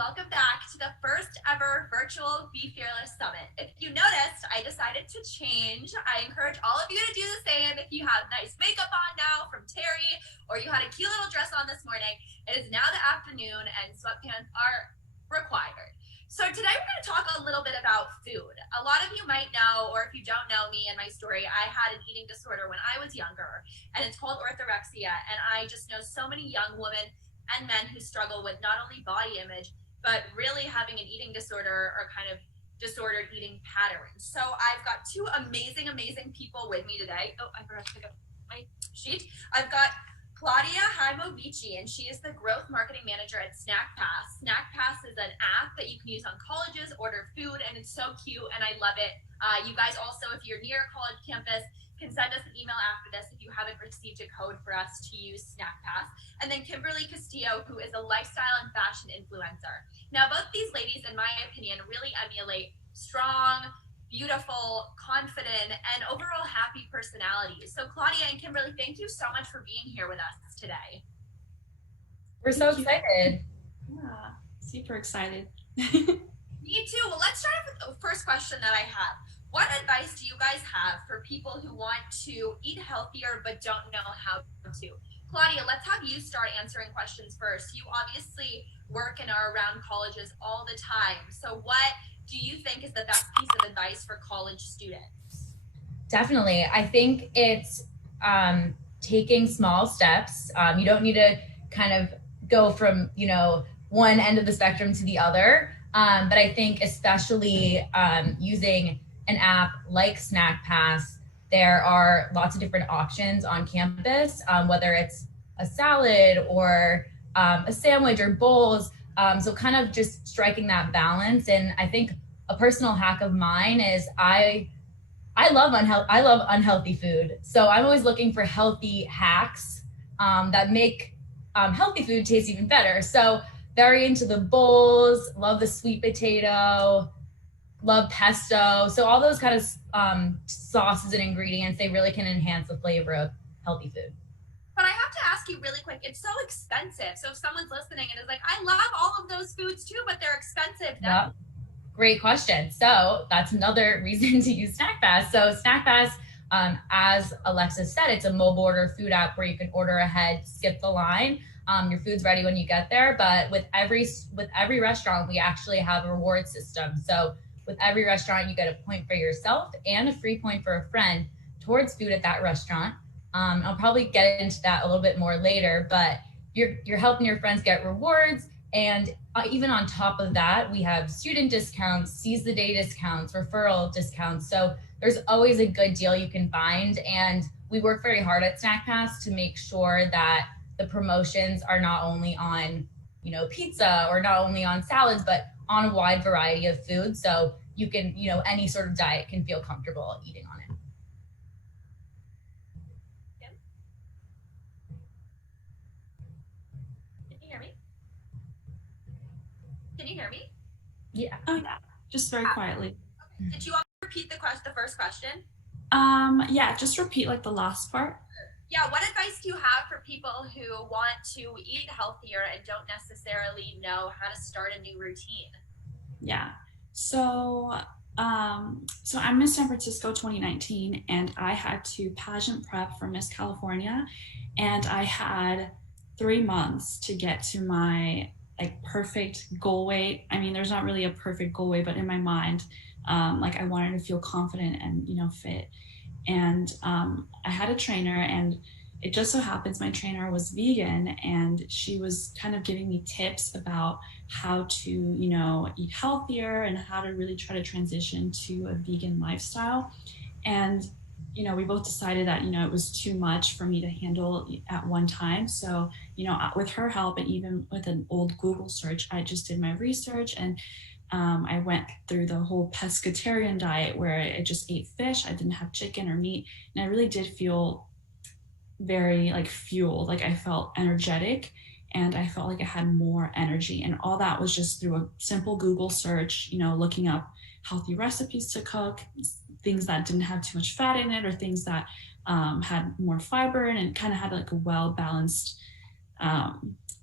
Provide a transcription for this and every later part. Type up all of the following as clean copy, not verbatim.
welcome back to the first ever virtual Be Fearless Summit. If you noticed, I decided to change. I encourage all of you to do the same. If you have nice makeup on now from Terry, or you had a cute little dress on this morning, it is now the afternoon and sweatpants are required. So today we're going to talk a little bit about food. A lot of you might know, or if you don't know me and my story, I had an eating disorder when I was younger, and it's called orthorexia. And I just know so many young women and men who struggle with not only body image, but really having an eating disorder or kind of disordered eating patterns. So I've got two amazing people with me today. Oh, I forgot to pick up my sheet. I've got Claudia Haimovici, and she is the growth marketing manager at Snack Pass. Snack Pass is an app that you can use on colleges, order food, and it's so cute, and I love it. You guys also, if you're near a college campus, can send us an email after this if you haven't received a code for us to use Snack Pass. And then Kimberly Castillo, who is a lifestyle and fashion influencer. Now, both these ladies, in my opinion, really emulate strong, beautiful, confident, and overall happy personalities. So Claudia and Kimberly, thank you so much for being here with us today. We're so excited. Yeah, super excited. Me too. Well, let's start with the first question that I have. What advice do you guys have for people who want to eat healthier but don't know how to? Claudia, let's have you start answering questions first. You obviously work and are around colleges all the time. So what do you think is the best piece of advice for college students? Definitely. I think it's taking small steps. You don't need to kind of go from, one end of the spectrum to the other. But I think especially using an app like Snack Pass, there are lots of different options on campus, whether it's a salad or a sandwich or bowls. So kind of just striking that balance. And I think a personal hack of mine is I love unhealthy food. So I'm always looking for healthy hacks that make healthy food taste even better. So very into the bowls, love the sweet potato, love pesto. So all those kind of sauces and ingredients, they really can enhance the flavor of healthy food. But I have to ask you really quick, it's so expensive. So if someone's listening and is like, I love all of those foods too, but they're expensive. Yep. Great question. So that's another reason to use Snack Pass. So Snack Pass, as Alexis said, it's a mobile order food app where you can order ahead, skip the line. Your food's ready when you get there. But with every restaurant, we actually have a reward system. So with every restaurant, you get a point for yourself and a free point for a friend towards food at that restaurant. I'll probably get into that a little bit more later, but you're helping your friends get rewards. And even on top of that, we have student discounts, seize the day discounts, referral discounts. So there's always a good deal you can find. And we work very hard at Snack Pass to make sure that the promotions are not only on, pizza or not only on salads, but on a wide variety of food. So you can, any sort of diet can feel comfortable eating on it. Kim? Can you hear me? Can you hear me? Yeah. Oh yeah, just very quietly. Okay. Did you want to repeat the first question? Yeah, just repeat like the last part. Yeah, what advice do you have for people who want to eat healthier and don't necessarily know how to start a new routine? Yeah, so I'm Miss San Francisco 2019, and I had to pageant prep for Miss California, and I had 3 months to get to my perfect goal weight. I mean, there's not really a perfect goal weight, but in my mind, I wanted to feel confident and fit. And I had a trainer, and it just so happens my trainer was vegan, and she was kind of giving me tips about how to, eat healthier and how to really try to transition to a vegan lifestyle. And, we both decided that, it was too much for me to handle at one time. So, with her help and even with an old Google search, I just did my research, and I went through the whole pescatarian diet where I just ate fish. I didn't have chicken or meat. And I really did feel very fueled. I felt energetic, and I felt like I had more energy. And all that was just through a simple Google search, looking up healthy recipes to cook, things that didn't have too much fat in it, or things that had more fiber, and it kind of had a well-balanced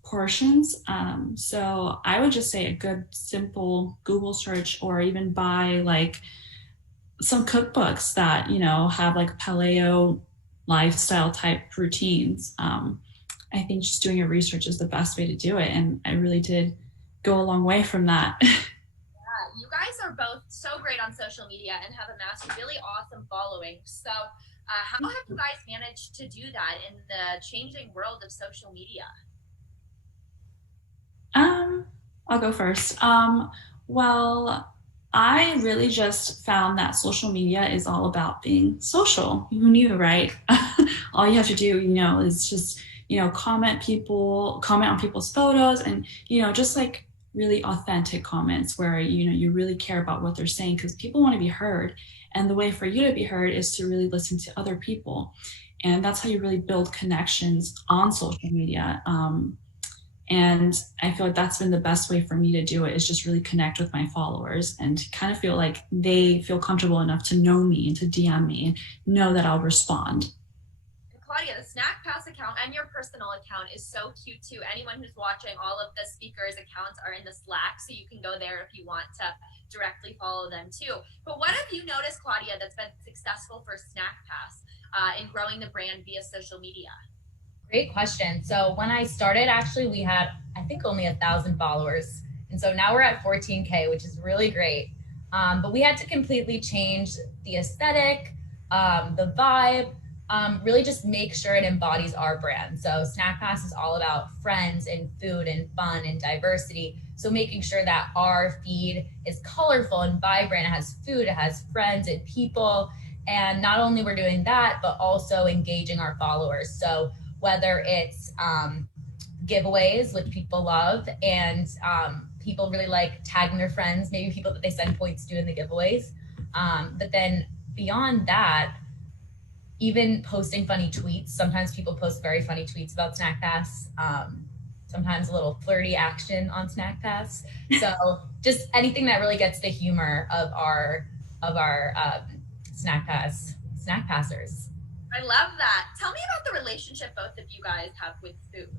portions. So I would just say a good simple Google search, or even buy like some cookbooks that, you know, have like paleo lifestyle type routines. I think just doing your research is the best way to do it. And I really did go a long way from that. You guys are both so great on social media and have amassed a really awesome following. So, how have you guys managed to do that in the changing world of social media? I'll go first. Well, I really just found that social media is all about being social. Who knew, right? All you have to do, you know, is just, you know, comment on people's photos, and, you know, just like really authentic comments where, you know, you really care about what they're saying, because people want to be heard. And the way for you to be heard is to really listen to other people. And that's how you really build connections on social media. And I feel like that's been the best way for me to do it, is just really connect with my followers and kind of feel like they feel comfortable enough to know me and to DM me and know that I'll respond. And Claudia, the Snack Pass account and your personal account is so cute too. Anyone who's watching, all of the speakers' accounts are in the Slack, so you can go there if you want to directly follow them too. But what have you noticed, Claudia, that's been successful for Snack Pass in growing the brand via social media? Great question. So when I started, actually, we had, I think, only 1,000 followers. And so now we're at 14K, which is really great. But we had to completely change the aesthetic, the vibe, really just make sure it embodies our brand. So Snack Pass is all about friends and food and fun and diversity. So making sure that our feed is colorful and vibrant, it has food, it has friends and people. And not only we're doing that, but also engaging our followers. So whether it's giveaways, which people love, and people really like tagging their friends, maybe people that they send points to in the giveaways. But then beyond that, even posting funny tweets. Sometimes people post very funny tweets about Snack Pass. Sometimes a little flirty action on Snack Pass. So just anything that really gets the humor of our Snack Passers. I love that. Tell me about the relationship both of you guys have with food.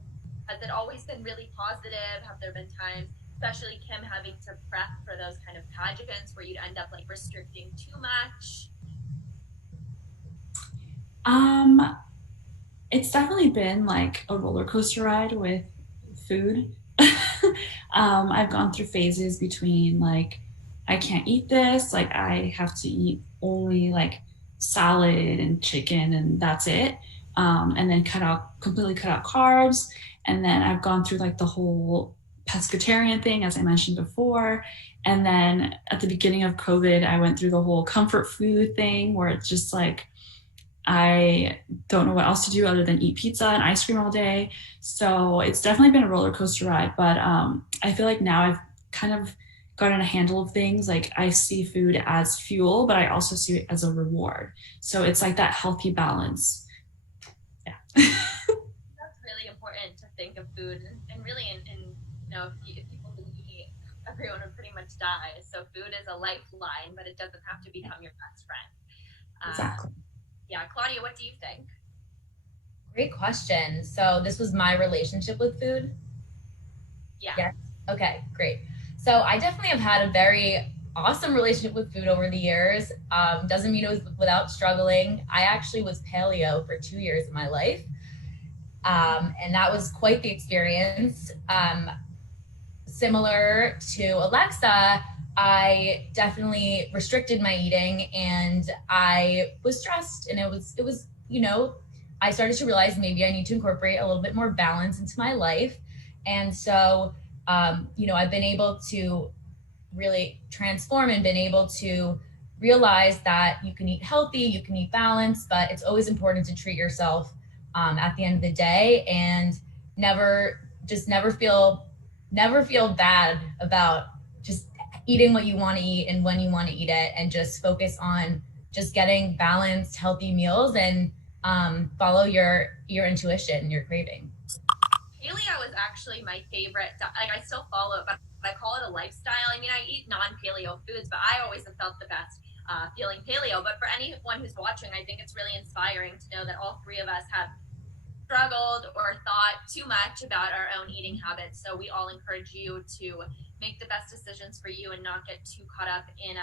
Has it always been really positive? Have there been times, especially Kim, having to prep for those kind of pageants where you'd end up like restricting too much? It's definitely been like a roller coaster ride with food. I've gone through phases between like, I can't eat this, like I have to eat only like salad and chicken and that's it. And then completely cut out carbs. And then I've gone through like the whole pescatarian thing, as I mentioned before. And then at the beginning of COVID, I went through the whole comfort food thing where it's just like, I don't know what else to do other than eat pizza and ice cream all day. So it's definitely been a roller coaster ride. But I feel like now I've kind of gotten a handle of things. Like I see food as fuel, but I also see it as a reward. So it's like that healthy balance. Yeah. That's really important to think of food, and really, in you know, if people didn't eat, everyone would pretty much die. So food is a lifeline, but it doesn't have to become your best friend. Exactly. Yeah, Claudia, what do you think? Great question. So this was my relationship with food. Yeah. Yes. Okay, great. So I definitely have had a very awesome relationship with food over the years. Doesn't mean it was without struggling. I actually was paleo for 2 years of my life. And that was quite the experience. Similar to Alexa, I definitely restricted my eating and I was stressed, and it was, you know, I started to realize maybe I need to incorporate a little bit more balance into my life. And so, you know, I've been able to really transform and been able to realize that you can eat healthy, you can eat balanced, but it's always important to treat yourself at the end of the day, and never feel bad about just eating what you want to eat and when you want to eat it, and just focus on just getting balanced, healthy meals, and follow your intuition, your craving. Paleo is actually my favorite. Like I still follow it, but I call it a lifestyle. I mean, I eat non-paleo foods, but I always have felt the best feeling paleo. But for anyone who's watching, I think it's really inspiring to know that all three of us have struggled or thought too much about our own eating habits. So we all encourage you to make the best decisions for you and not get too caught up in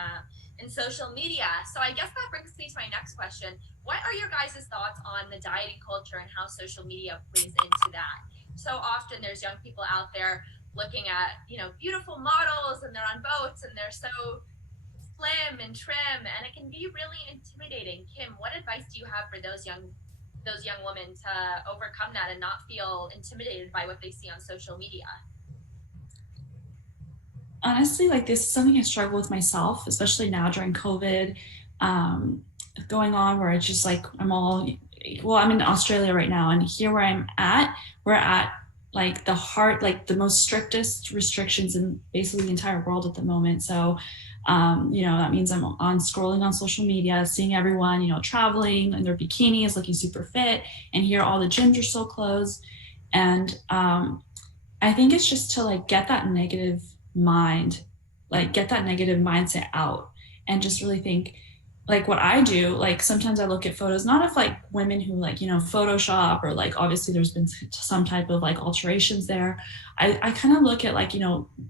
social media. So I guess that brings me to my next question. What are your guys' thoughts on the dieting culture and how social media plays into that? So often there's young people out there looking at, beautiful models, and they're on boats and they're so slim and trim, and it can be really intimidating. Kim, what advice do you have for those young women to overcome that and not feel intimidated by what they see on social media? Honestly, like this is something I struggle with myself, especially now during COVID going on, where it's just like I'm in Australia right now, and here where we're at like the most strictest restrictions in basically the entire world at the moment. So, that means I'm on scrolling on social media, seeing everyone, traveling in their bikinis, looking super fit, and here all the gyms are still closed. And I think it's just to like get that negative mindset out, and just really think like what I do. Like sometimes I look at photos, not of like women who like, Photoshop, or like obviously there's been some type of like alterations there. I kind of look at like,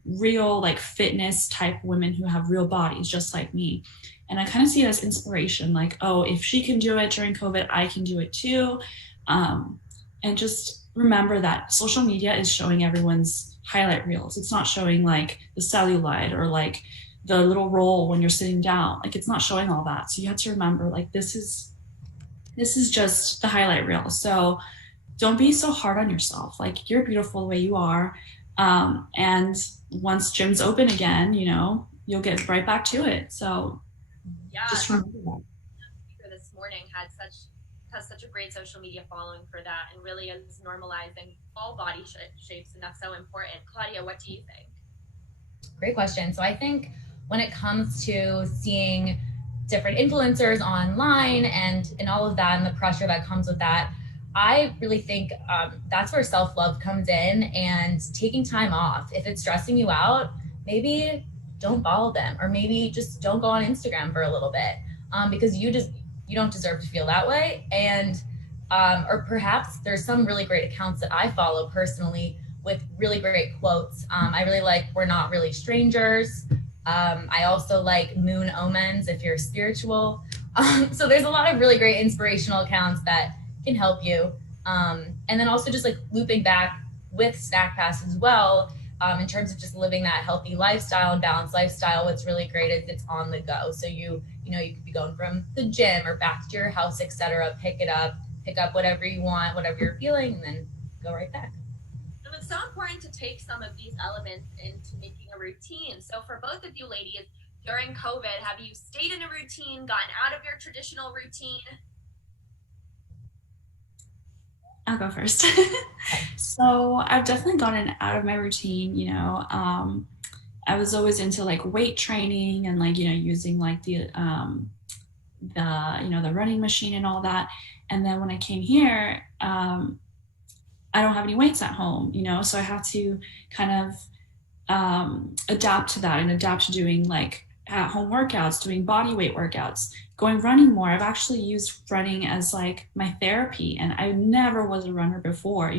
real like fitness type women who have real bodies just like me. And I kind of see it as inspiration, like, oh, if she can do it during COVID, I can do it too. And just remember that social media is showing everyone's highlight reels. It's not showing like the cellulite or like the little roll when you're sitting down. Like it's not showing all that. So you have to remember like this is just the highlight reel. So don't be so hard on yourself. Like you're beautiful the way you are. And once gyms open again, you'll get right back to it. So yeah, just remember that. This morning has such a great social media following for that, and really is normalizing all body shapes, and that's so important. Claudia, what do you think? Great question. So I think when it comes to seeing different influencers online and all of that and the pressure that comes with that, I really think that's where self-love comes in, and taking time off. If it's stressing you out, maybe don't follow them, or maybe just don't go on Instagram for a little bit, because you don't deserve to feel that way. And or perhaps there's some really great accounts that I follow personally with really great quotes. I really like "We're not really strangers." I also like "Moon Omens" if you're spiritual. So there's a lot of really great inspirational accounts that can help you. And then also just like looping back with Snack Pass as well, in terms of just living that healthy lifestyle and balanced lifestyle. What's really great is it's on the go. So you could be going from the gym or back to your house, etc. Pick up whatever you want, whatever you're feeling, and then go right back. And it's so important to take some of these elements into making a routine. So for both of you ladies, during COVID, have you stayed in a routine, gotten out of your traditional routine? I'll go first. So I've definitely gotten out of my routine. I was always into like weight training and like, using like the running machine and all that. And then when I came here, I don't have any weights at home, so I have to kind of adapt to that and adapt to doing like at home workouts, doing body weight workouts, going running more. I've actually used running as like my therapy, and I never was a runner before,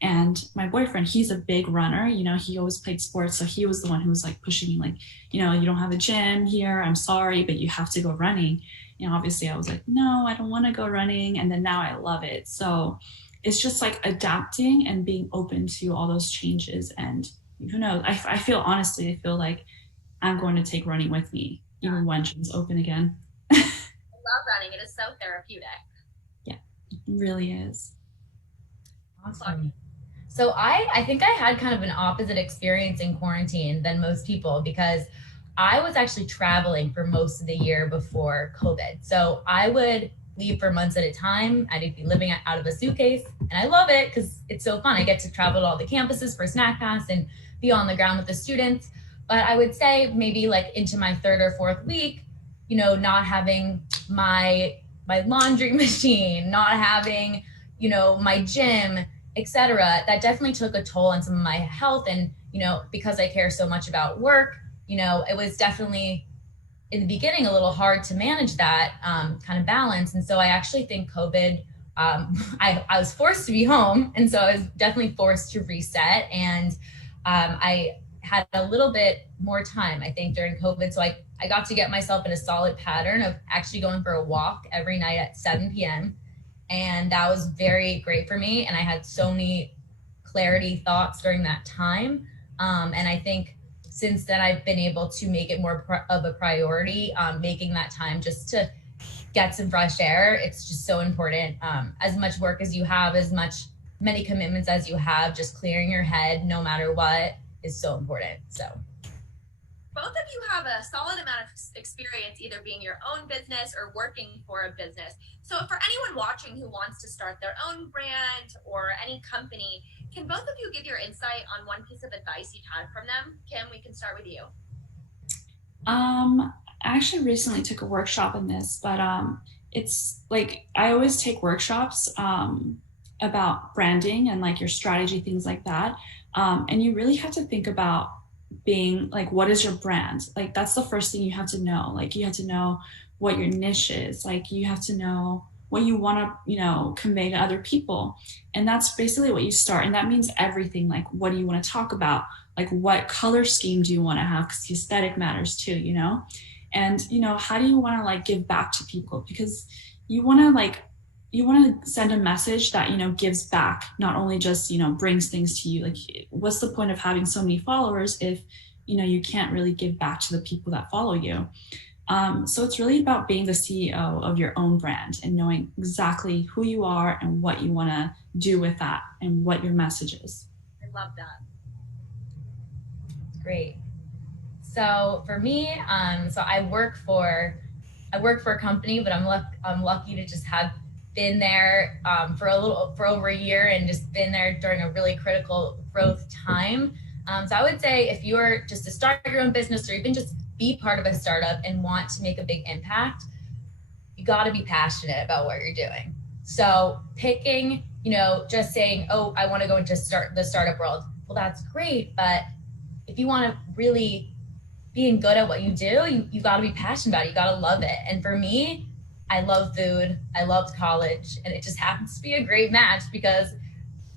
and my boyfriend, he's a big runner, he always played sports. So he was the one who was like pushing me like, you don't have a gym here. I'm sorry, but you have to go running. Obviously I was like, no, I don't want to go running. And then now I love it. So it's just like adapting and being open to all those changes. And who knows, I feel like I'm going to take running with me, even when gyms open again. I love running. It is so therapeutic. Yeah, it really is. Awesome. So I think I had kind of an opposite experience in quarantine than most people, because I was actually traveling for most of the year before COVID. So I would leave for months at a time. I'd be living out of a suitcase, and I love it because it's so fun. I get to travel to all the campuses for Snack Pass and be on the ground with the students. But I would say maybe like into my third or fourth week, not having my laundry machine, not having, my gym, etc. That definitely took a toll on some of my health. And, because I care so much about work, it was definitely in the beginning a little hard to manage that kind of balance. And so I actually think COVID I was forced to be home. And so I was definitely forced to reset. And I had a little bit more time, I think, during COVID. So I got to get myself in a solid pattern of actually going for a walk every night at 7 p.m. And that was very great for me. And I had so many clarity thoughts during that time. And I think since then, I've been able to make it more of a priority, making that time just to get some fresh air. It's just so important. As much work as you have, many commitments as you have, just clearing your head no matter what is so important. So both of you have a solid amount of experience either being your own business or working for a business. So for anyone watching who wants to start their own brand or any company, can both of you give your insight on one piece of advice you've had from them? Kim, we can start with you. I actually recently took a workshop in this, but it's like I always take workshops about branding and like your strategy, things like that. And you really have to think about being like, what is your brand? Like that's the first thing you have to know. Like you have to know what your niche is. Like you have to know what you want to, convey to other people. And that's basically what you start. And that means everything. Like, what do you want to talk about? Like, what color scheme do you want to have? Because the aesthetic matters too, And, how do you want to like give back to people? Because you want to send a message that, gives back, not only just, brings things to you. Like, what's the point of having so many followers if, you can't really give back to the people that follow you? So it's really about being the CEO of your own brand and knowing exactly who you are and what you want to do with that and what your message is. I love that. Great. So for me, so I work for a company, but I'm lucky to just have been there for over a year and just been there during a really critical growth time. So I would say if you're just to start your own business or even just be part of a startup and want to make a big impact, you got to be passionate about what you're doing. So picking, just saying, oh, I want to go into the startup world. Well, that's great. But if you want to really being good at what you do, you got to be passionate about it. You got to love it. And for me, I love food. I loved college. And it just happens to be a great match because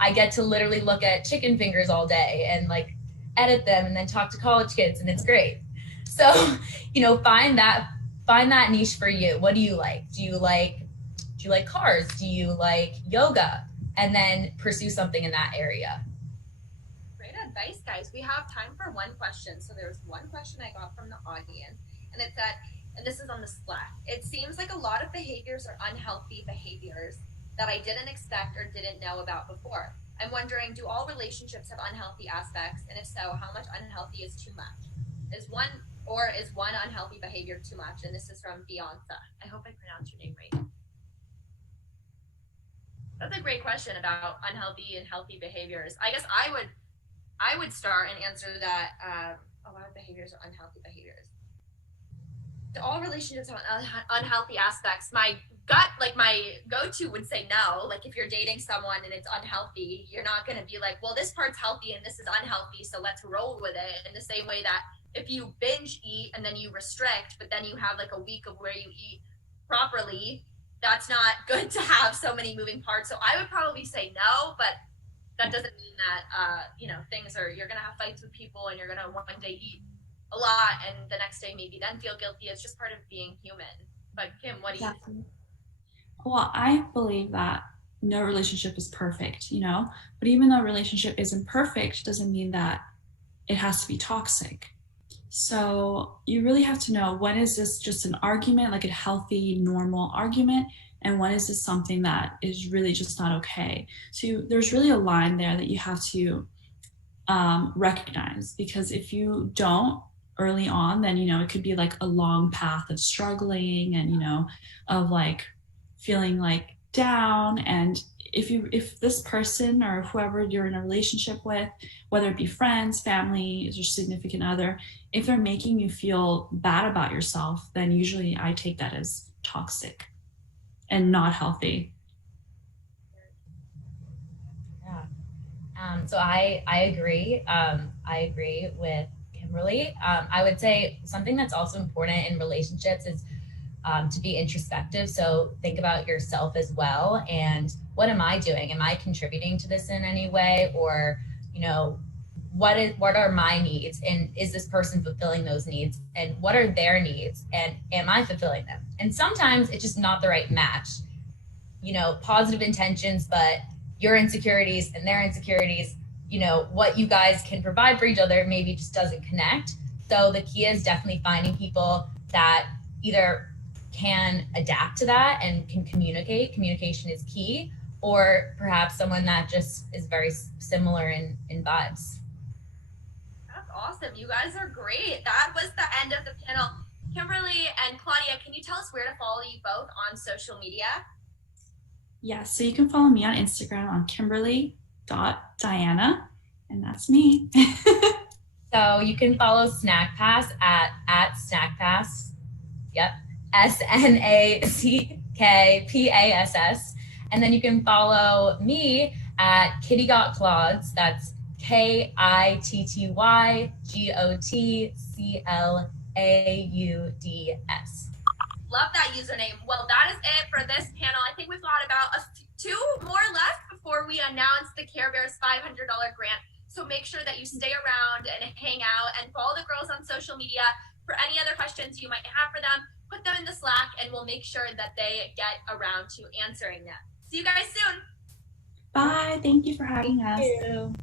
I get to literally look at chicken fingers all day and like edit them and then talk to college kids. And it's great. So, find that niche for you. What do you like? Do you like cars? Do you like yoga? And then pursue something in that area. Great advice, guys. We have time for one question. So there's one question I got from the audience, and it said, and this is on the Slack, it seems like a lot of behaviors are unhealthy behaviors that I didn't expect or didn't know about before. I'm wondering, do all relationships have unhealthy aspects? And if so, how much unhealthy is too much? Is one unhealthy behavior too much? And this is from Beyonce. I hope I pronounced your name right. That's a great question about unhealthy and healthy behaviors. I guess I would start and answer that a lot of behaviors are unhealthy behaviors. Do all relationships have unhealthy aspects? My gut, like my go-to would say no. Like if you're dating someone and it's unhealthy, you're not going to be like, well, this part's healthy and this is unhealthy, so let's roll with it. In the same way that if you binge eat and then you restrict, but then you have like a week of where you eat properly, that's not good to have so many moving parts. So I would probably say no, but that doesn't mean that, you're going to have fights with people and you're going to one day eat a lot and the next day maybe then feel guilty. It's just part of being human. But Kim, what do you think? Well, I believe that no relationship is perfect, but even though a relationship isn't perfect, doesn't mean that it has to be toxic. So you really have to know, when is this just an argument, like a healthy, normal argument, and when is this something that is really just not okay? So there's really a line there that you have to recognize, because if you don't early on, then, it could be like a long path of struggling and, of like feeling like down. And if this person or whoever you're in a relationship with, whether it be friends, family, or significant other, if they're making you feel bad about yourself, then usually I take that as toxic and not healthy. Yeah. So I agree. I agree with Kimberly. I would say something that's also important in relationships is to be introspective. So think about yourself as well. And what am I doing? Am I contributing to this in any way? Or, you know, what are my needs? And is this person fulfilling those needs? And what are their needs? And am I fulfilling them? And sometimes it's just not the right match. You know, positive intentions, but your insecurities and their insecurities, you know, what you guys can provide for each other maybe just doesn't connect. So the key is definitely finding people that either can adapt to that and can communicate. Communication is key, or perhaps someone that just is very similar in vibes. That's awesome. You guys are great. That was the end of the panel. Kimberly and Claudia, can you tell us where to follow you both on social media? Yeah, so you can follow me on Instagram on kimberly.diana, and that's me. So you can follow Snack Pass at Snack Pass. Yep. SnackPass. And then you can follow me at Kitty Got Claudes. That's KITTYGOTCLAUDS. Love that username. Well, that is it for this panel. I think we've got about two more left before we announce the Care Bears $500 grant. So make sure that you stay around and hang out and follow the girls on social media for any other questions you might have for them. Put them in the Slack and we'll make sure that they get around to answering them. See you guys soon. Bye. Thank you for having us. Thank you.